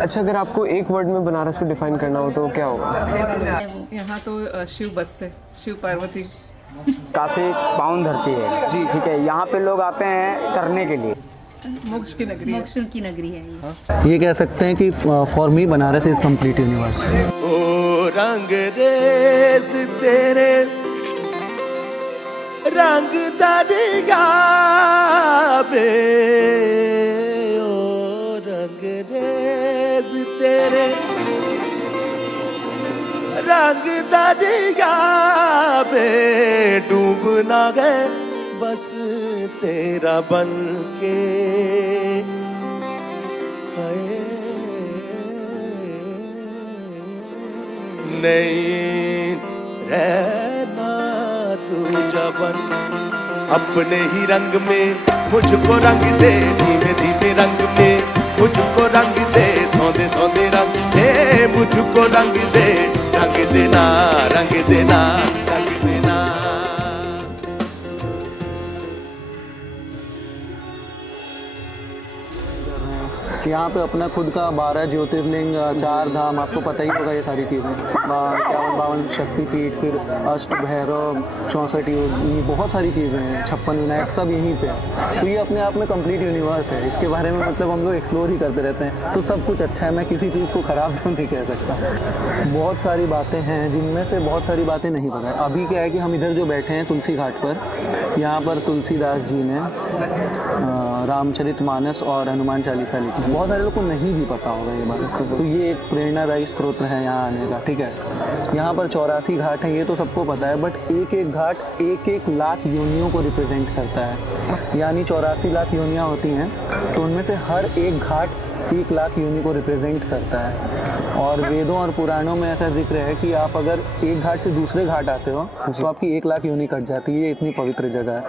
अच्छा, अगर आपको एक वर्ड में बनारस को डिफाइन करना हो तो क्या होगा? यहाँ तो शिव बसते, शिव पार्वती। काशी पावन धरती है जी, ठीक है। यहाँ पे लोग आते हैं करने के लिए। मोक्ष की नगरी, मोक्ष की नगरी है ये कह सकते हैं कि for me Banaras is complete universe. ओ रंग रेस तेरे रंग दरिया में, ओ रंग रेस तेरे रंग दरिया में डूबना है बस तेरा बन के। नहीं रहना तू जबन अपने ही रंग में मुझको रंग दे, धीमे धीमे रंग में मुझको रंग दे, सौंदे सौंदे रंग दे मुझको रंग दे, रंग देना रंग देना रंग देना। यहाँ पे अपना खुद का 12 ज्योतिर्लिंग, 4 धाम, आपको पता ही होगा ये सारी चीज़ें, 52 शक्तिपीठ, फिर अष्ट भैरव, 64 योगी, बहुत सारी चीज़ें हैं, 56 विनायक, सब यहीं पे है। तो ये अपने आप में कंप्लीट यूनिवर्स है। इसके बारे में मतलब हम लोग एक्सप्लोर ही करते रहते हैं, तो सब कुछ अच्छा है। मैं किसी चीज़ को ख़राब तो नहीं कह सकता। बहुत सारी बातें हैं जिनमें से बहुत सारी बातें नहीं पता है। अभी क्या है कि हम इधर जो बैठे हैं तुलसी घाट पर, यहाँ पर तुलसीदास जी ने रामचरितमानस और हनुमान चालीसा लिखी। बहुत सारे लोग को नहीं भी पता होगा ये बात। तो ये एक प्रेरणादायी स्रोत है यहाँ आने का, ठीक है। यहाँ पर 84 घाट हैं, ये तो सबको पता है, बट एक एक घाट 1-1 लाख योनियों को रिप्रेजेंट करता है। यानी 84 लाख योनियाँ होती हैं, तो उनमें से हर एक घाट 1 लाख योनि को रिप्रेजेंट करता है। और वेदों और पुराणों में ऐसा जिक्र है कि आप अगर एक घाट से दूसरे घाट आते हो तो आपकी 1 लाख योनि कट जाती है। ये इतनी पवित्र जगह है।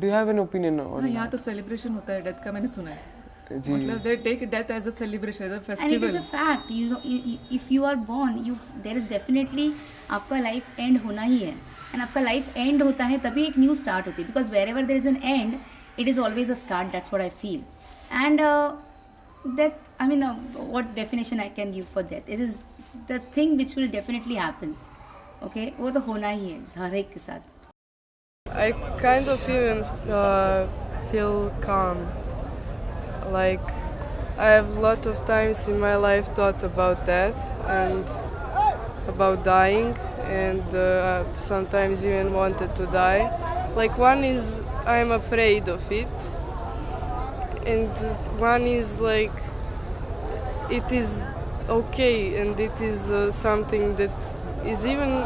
Do you have an opinion on? हाँ, यहाँ तो सेलिब्रेशन होता है डेथ का, मैंने सुना है। जी, मतलब they take death as a celebration, as a and it festival. is a fact, you know, if you are born, there is definitely आपका लाइफ एंड होना ही है, एंड आपका लाइफ एंड होता है तभी एक न्यू स्टार्ट होती है, because wherever there is an end it is always a start, that's what I feel. And that, I mean, what definition I can give for death? It is the thing which will definitely happen. Okay, वो तो होना ही है हर एक के साथ। I kind of even feel calm. Like I have a lot of times in my life thought about death and about dying, and sometimes even wanted to die. Like one is I'm afraid of it, and one is like it is okay, and it is something that is even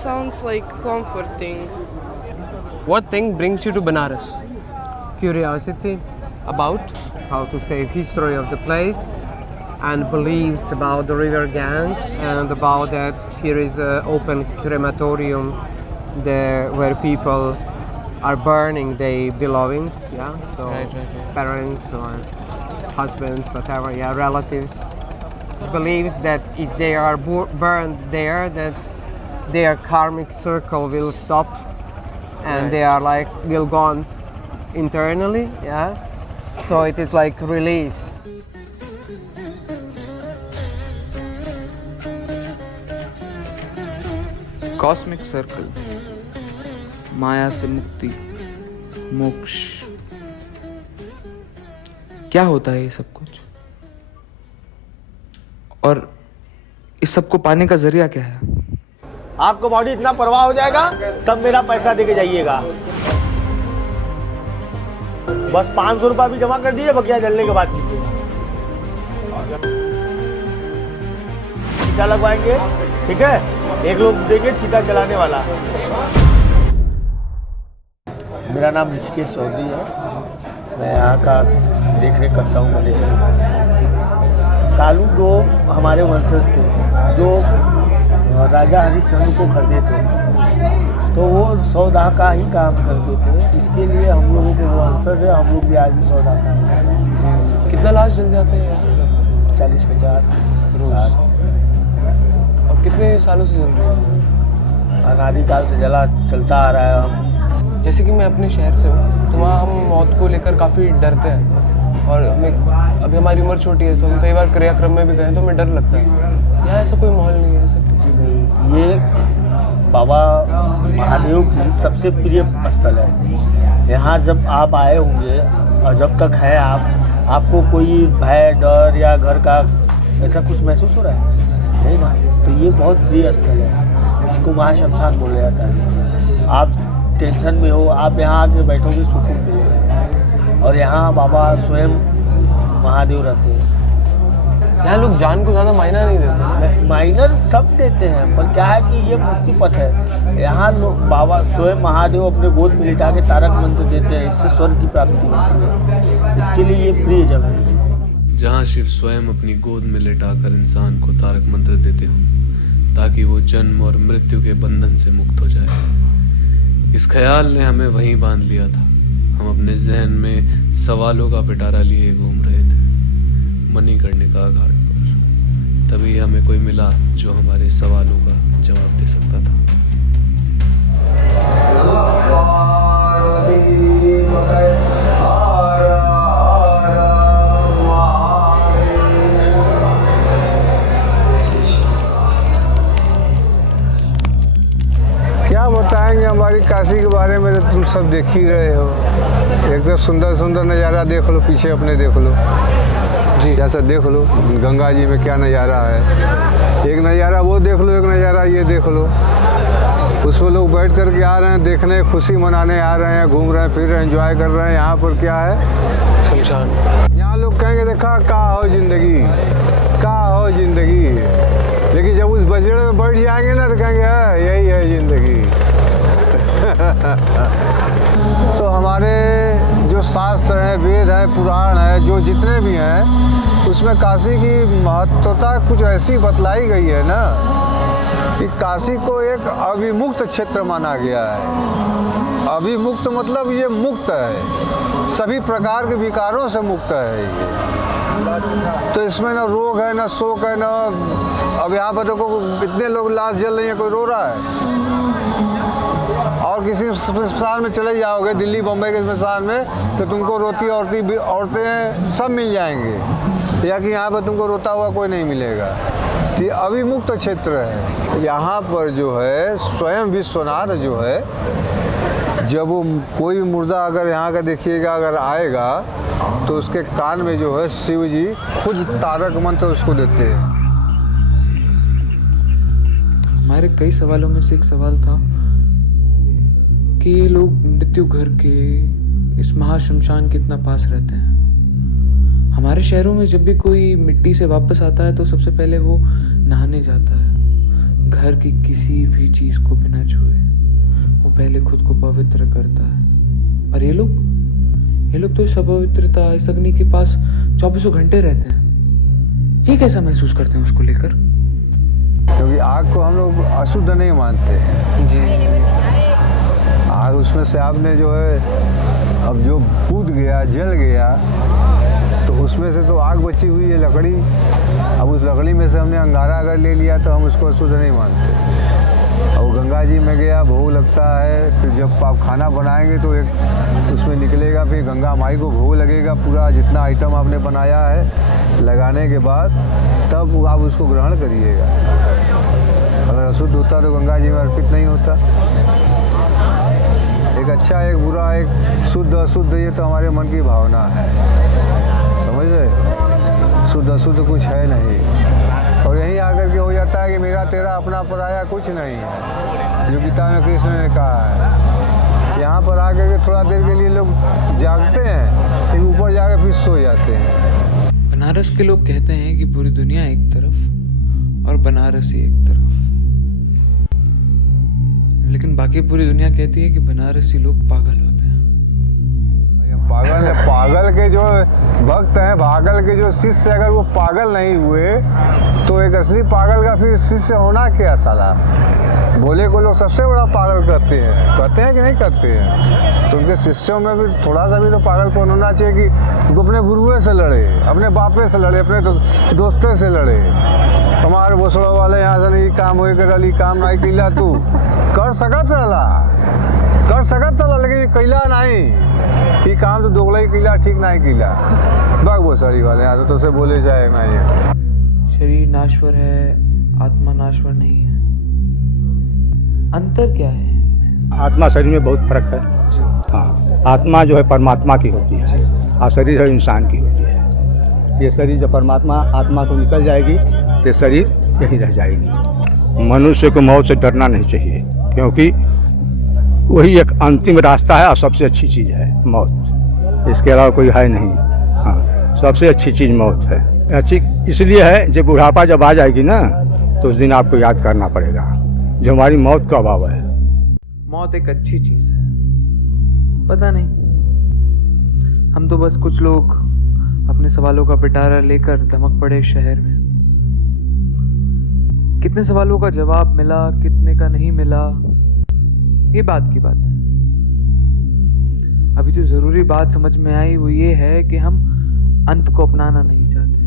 sounds like comforting. What thing brings you to Banaras? Curiosity About? how to say history of the place, and beliefs about the river gang, and about that here is an open crematorium there where people are burning their belongings, yeah, so Right. parents or husbands, whatever, yeah, relatives, believes that if they are burned there, that their karmic circle will stop, and they are like will gone internally, yeah, so it is like release. Cosmic circle, माया से मुक्ति, मोक्ष, क्या होता है ये सब कुछ, और इस सब को पाने का जरिया क्या है? आपको बॉडी इतना परवाह हो जाएगा तब मेरा पैसा देके जाइएगा। बस 500 रुपया भी जमा कर दिए, बकिया जलने के बाद चीता लगवाएंगे, ठीक है। एक लोग देंगे चीता जलाने वाला। मेरा नाम ऋषिकेश चौधरी है, मैं यहाँ का देख रेख करता हूँ मैनेजर। कालू डोम हमारे वंशज थे जो राजा हरिश्चंद्र को खरीदे थे, तो वो सौदा का ही काम करते थे। इसके लिए हम लोगों के वो वंशज है, हम लोग भी आज भी सौदा का काम। कितना लाश जल जाते हैं? 40-50 रोज। और कितने सालों से जल रहे हैं? अनादिकाल से चलता आ रहा है। हम जैसे कि मैं अपने शहर से हूँ, तो वहाँ हम मौत को लेकर काफ़ी डरते हैं और हमें अभी हमारी उम्र छोटी है तो हम कई बार क्रियाक्रम में भी गए तो हमें डर लगता है। यहाँ ऐसा कोई माहौल नहीं है, ऐसा किसी नहीं। ये बाबा महादेव की सबसे प्रिय स्थल है। यहाँ जब आप आए होंगे और जब तक हैं आपको कोई भय डर या घर का ऐसा कुछ महसूस हो रहा है नहीं ना? तो ये बहुत प्रिय स्थल है, इसको महाशमशान बोला जाता है। आप टेंशन में हो, आप यहाँ आके बैठोगे सुकून मिलेगा। और यहाँ बाबा स्वयं महादेव रहते हैं। यहाँ लोग जान को ज़्यादा मायना नहीं देते। माइनर सब देते हैं, पर क्या है कि ये मुक्ति पथ है। यहाँ लोग बाबा स्वयं महादेव अपने गोद में लिटा के तारक मंत्र देते हैं, इससे स्वर्ग की प्राप्ति होती है। इसके लिए ये प्रिय जगह है जहाँ शिव स्वयं अपनी गोद में लेटाकर इंसान को तारक मंत्र देते हों ताकि वो जन्म और मृत्यु के बंधन से मुक्त हो जाए। इस ख्याल ने हमें वहीं बांध लिया था। हम अपने जहन में सवालों का पिटारा लिए घूम रहे थे मणिकर्णिका घाट पर। तभी हमें कोई मिला जो हमारे सवालों का जवाब दे सकता था। क्या बताएंगे हमारी काशी के बारे में, तो तुम सब देख ही रहे हो। एक तो सुंदर सुंदर नज़ारा देख लो, पीछे अपने देख लो जी, जैसा देख लो गंगा जी में क्या नज़ारा है। एक नज़ारा वो देख लो, एक नज़ारा ये देख लो। उसमें लोग बैठ कर के आ रहे हैं देखने, खुशी मनाने आ रहे हैं, घूम रहे हैं, फिर रहे हैं, एंजॉय कर रहे हैं। यहाँ पर क्या है? शमशान। यहाँ लोग कहेंगे देखा का हो जिंदगी, का हो जिंदगी, लेकिन जब उस बजड़े में बैठ जाएंगे ना तो कहेंगे है यही है ज़िंदगी। तो हमारे जो शास्त्र हैं, वेद है, पुराण है, जो जितने भी हैं, उसमें काशी की महत्वता कुछ ऐसी बतलाई गई है ना कि काशी को एक अविमुक्त क्षेत्र माना गया है। अविमुक्त मतलब ये मुक्त है, सभी प्रकार के विकारों से मुक्त है ये। तो इसमें ना रोग है, ना शोक है, ना अब यहाँ पर देखो कितने लोग लाश जल रही हैं, कोई रो रहा है। और किसी स्मशान में चले जाओगे, दिल्ली बम्बई के स्मशान में, तो तुमको रोती औरतें सब मिल जाएंगे, या कि यहाँ पर तुमको रोता हुआ कोई नहीं मिलेगा। तो ये अविमुक्त क्षेत्र है। यहाँ पर जो है स्वयं विश्वनाथ जो है, जब वो कोई भी मुर्दा अगर यहाँ का देखिएगा अगर आएगा तो उसके कान में जो है शिव जी खुद तारक मंत्र उसको देते हैं। हमारे कई सवालों में से एक सवाल था कि लोग मृत्यु घर के इस महाशमशान के इतना पास रहते हैं। हमारे शहरों में जब भी कोई मिट्टी से वापस आता है तो सबसे पहले वो नहाने जाता है। घर की किसी भी चीज़ को बिना छुए वो पहले खुद को पवित्र करता है। और ये लोग तो इस अपवित्रता, इस अग्नि के पास 24 घंटे रहते हैं। ये कैसा महसूस करते हैं उसको लेकर? क्योंकि आग को हम लोग अशुद्ध नहीं मानते हैं जी। आग उसमें से आपने जो है अब जो कूद गया, जल गया, तो उसमें से तो आग बची हुई है लकड़ी। अब उस लकड़ी में से हमने अंगारा अगर ले लिया तो हम उसको अशुद्ध नहीं मानते। और गंगा जी में गया, भोग लगता है, फिर जब आप खाना बनाएंगे तो एक उसमें निकलेगा, फिर गंगा माई को भोग लगेगा। पूरा जितना आइटम आपने बनाया है लगाने के बाद तब आप उसको ग्रहण करिएगा। अगर अशुद्ध होता तो गंगा जी में अर्पित नहीं होता। एक अच्छा, एक बुरा, एक शुद्ध अशुद्ध, ये तो हमारे मन की भावना है, समझ रहे? शुद्ध अशुद्ध कुछ है नहीं। और यहीं आकर के हो जाता है कि मेरा तेरा अपना पराया कुछ नहीं है, जो गीता में कृष्ण ने कहा है। यहाँ पर आकर के थोड़ा देर के लिए लोग जागते हैं, फिर ऊपर जाकर फिर सो जाते हैं। बनारस के लोग कहते हैं कि पूरी दुनिया एक तरफ और बनारसी एक तरफ, लेकिन बाकी पूरी दुनिया कहती है कि बनारसी लोग पागल होते हैं। पागल है, पागल के जो भक्त हैं, पागल के जो शिष्य, अगर वो पागल नहीं हुए तो एक असली पागल का फिर शिष्य होना क्या साला? भोले को लोग सबसे बड़ा पागल कहते हैं कि नहीं कहते हैं? तो उनके शिष्यों में भी थोड़ा सा भी तो पागलपन होना चाहिए कि वो अपने गुरुए से लड़े, अपने बापे से लड़े, अपने दोस्तों से लड़े। हमारे भोसड़ा वाले यहाँ से नहीं काम होए कर रही, काम नहीं कैला तू कर सकत रहा लेकिन कैला नहीं, ये काम तो दोगला ही कैला, ठीक नहीं कैला। बाग भोसड़ी वाले यहाँ तो से बोले जाए मैं शरीर नाश्वर है, आत्मा नाश्वर नहीं है। अंतर क्या है इनमें? आत्मा शरीर में बहुत फर्क है। हाँ, आत्मा जो है परमात्मा की होती है और शरीर है इंसान की होती है। ये शरीर जब परमात्मा आत्मा को निकल जाएगी तो शरीर यहीं रह जाएगी। मनुष्य को मौत से डरना नहीं चाहिए, क्योंकि वही एक अंतिम रास्ता है और सबसे अच्छी चीज़ है मौत, इसके अलावा कोई है नहीं। हाँ, सबसे अच्छी चीज़ मौत है। अच्छी इसलिए है जब बुढ़ापा जब आ जाएगी ना तो उस दिन आपको याद करना पड़ेगा जो हमारी मौत का अभाव है। मौत एक अच्छी चीज़ है, पता नहीं, हम तो बस कुछ लोग अपने सवालों का पिटारा लेकर धमक पड़े शहर में। कितने सवालों का जवाब मिला, कितने का नहीं मिला, ये बात की बात है। अभी जो जरूरी बात समझ में आई वो ये है कि हम अंत को अपनाना नहीं चाहते।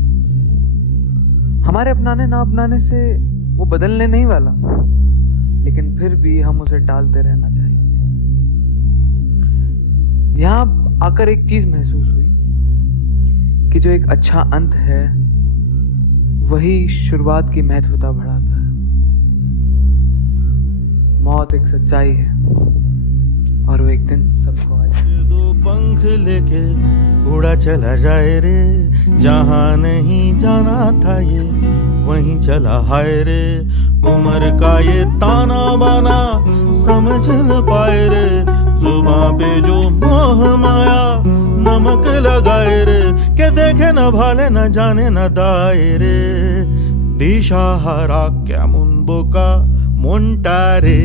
हमारे अपनाने ना अपनाने से वो बदलने नहीं वाला, लेकिन फिर भी हम उसे टालते रहना चाहेंगे। यहाँ आकर एक चीज महसूस हुई कि जो एक अच्छा अंत है वही शुरुआत की महत्वता बढ़ाता है। मौत एक सच्चाई है और वो एक दिन सबको आ जाए। दो पंख लेके उड़ा चला जाए रे, जहाँ नहीं जाना था ये वहीं चला हाय रे। उम्र का ये ताना बाना समझ न पाए रे, जुबां पे जो मोह माया नमक लगाए रे। के देखे न भाले न जाने न दाए रे, दिशा हरा क्या मुन बोका मुंटा रे।